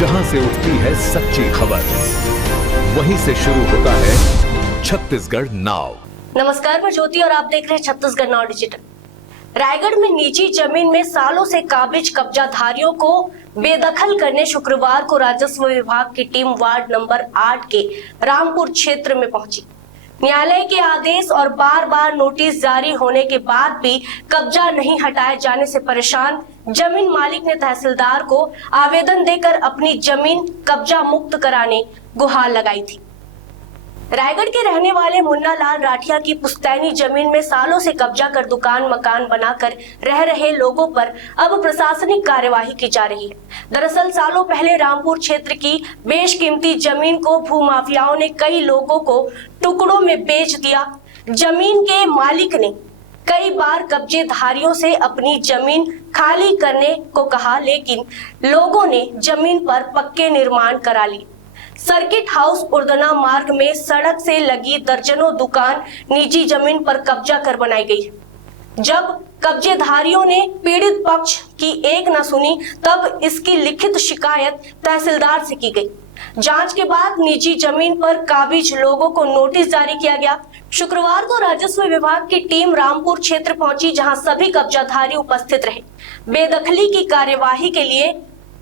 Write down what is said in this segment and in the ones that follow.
जहां से उठती है सच्ची खबर, वहीं से शुरू होता है छत्तीसगढ़ नाव। नमस्कार, मैं ज्योति और आप देख रहे हैं छत्तीसगढ़ नाव डिजिटल। रायगढ़ में निजी जमीन में सालों से काबिज कब्जाधारियों को बेदखल करने शुक्रवार को राजस्व विभाग की टीम वार्ड नंबर 8 के रामपुर क्षेत्र में पहुंची। न्यायालय के आदेश और बार बार नोटिस जारी होने के बाद भी कब्जा नहीं हटाए जाने से परेशान जमीन मालिक ने तहसीलदार को आवेदन देकर अपनी जमीन कब्जा मुक्त कराने गुहार लगाई थी। रायगढ़ के रहने वाले मुन्ना लाल राठिया की पुश्तैनी जमीन में सालों से कब्जा कर दुकान मकान बनाकर रह रहे लोगों पर अब प्रशासनिक कार्यवाही की जा रही है। दरअसल सालों पहले रामपुर क्षेत्र की बेशकीमती जमीन को भूमाफियाओं ने कई लोगों को टुकड़ों में बेच दिया। जमीन के मालिक ने कई बार कब्जेधारियों से अपनी जमीन खाली करने को कहा, लेकिन लोगों ने जमीन पर पक्के निर्माण करा लिए। सर्किट हाउस उर्दना मार्ग में सड़क से लगी दर्जनों दुकान निजी जमीन पर कब्जा कर बनाई गई है। जब कब्जेधारियों ने पीड़ित पक्ष की एक न सुनी, तब इसकी लिखित शिकायत तहसीलदार से की गई। जांच के बाद निजी जमीन पर काबिज लोगों को नोटिस जारी किया गया। शुक्रवार को राजस्व विभाग की टीम रामपुर क्षेत्र पहुंची, जहां सभी कब्जाधारी उपस्थित रहे। बेदखली की कार्यवाही के लिए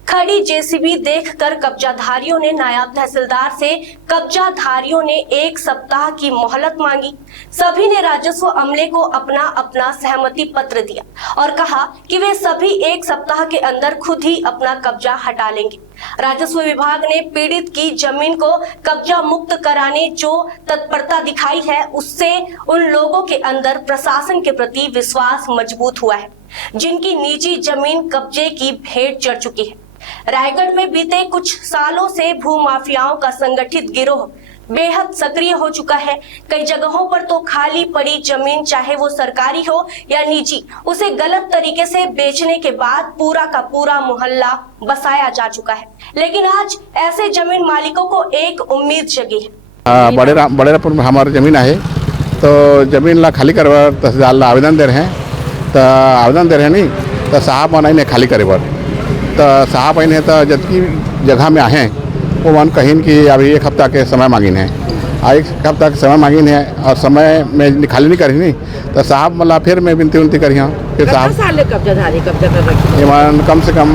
खड़ी जेसीबी देखकर कब्जाधारियों ने नायब तहसीलदार से कब्जाधारियों ने 1 सप्ताह की मोहलत मांगी। सभी ने राजस्व अमले को अपना अपना सहमति पत्र दिया और कहा कि वे सभी 1 सप्ताह के अंदर खुद ही अपना कब्जा हटा लेंगे। राजस्व विभाग ने पीड़ित की जमीन को कब्जा मुक्त कराने जो तत्परता दिखाई है, उससे उन लोगों के अंदर प्रशासन के प्रति विश्वास मजबूत हुआ है, जिनकी निजी जमीन कब्जे की भेंट चढ़ चुकी है। रायगढ़ में बीते कुछ सालों से भूमाफियाओं का संगठित गिरोह बेहद सक्रिय हो चुका है। कई जगहों पर तो खाली पड़ी जमीन, चाहे वो सरकारी हो या निजी, उसे गलत तरीके से बेचने के बाद पूरा का पूरा मोहल्ला बसाया जा चुका है। लेकिन आज ऐसे जमीन मालिकों को एक उम्मीद जगी है। बड़ेरापुर में हमारी जमीन है, तो जमीन ला खाली करवा तहसीलदार आवेदन दे रहे हैं, तो आवेदन दे रहे नहीं तो साहब मन ने खाली करे बर, तो साहब आइन है तो जबकि जगह में आए वो मन कहीन कि अभी 1 हफ्ता के समय मांगिन है, 1 हफ्ता के समय मांगिन है और समय में खाली नहीं करी नहीं, तो साहब मतलब फिर मैं विनती करी हाँ, फिर साहब साल कब्जाधारी कब्जा कर रखी है, कम से कम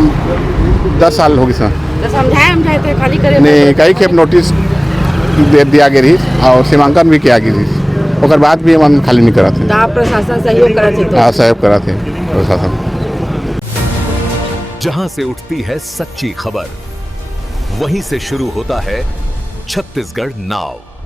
10 साल होगी सर। तो समझाए तो खाली करे नहीं, कई खेप नोटिस दे दिया गया रही और सीमांकन भी किया गया रही, और बाद भी मन खाली नहीं करा थे। तो प्रशासन सहयोग करा थे? हाँ, सहयोग करा थे प्रशासन। जहां से उठती है सच्ची खबर, वहीं से शुरू होता है छत्तीसगढ़ नाव।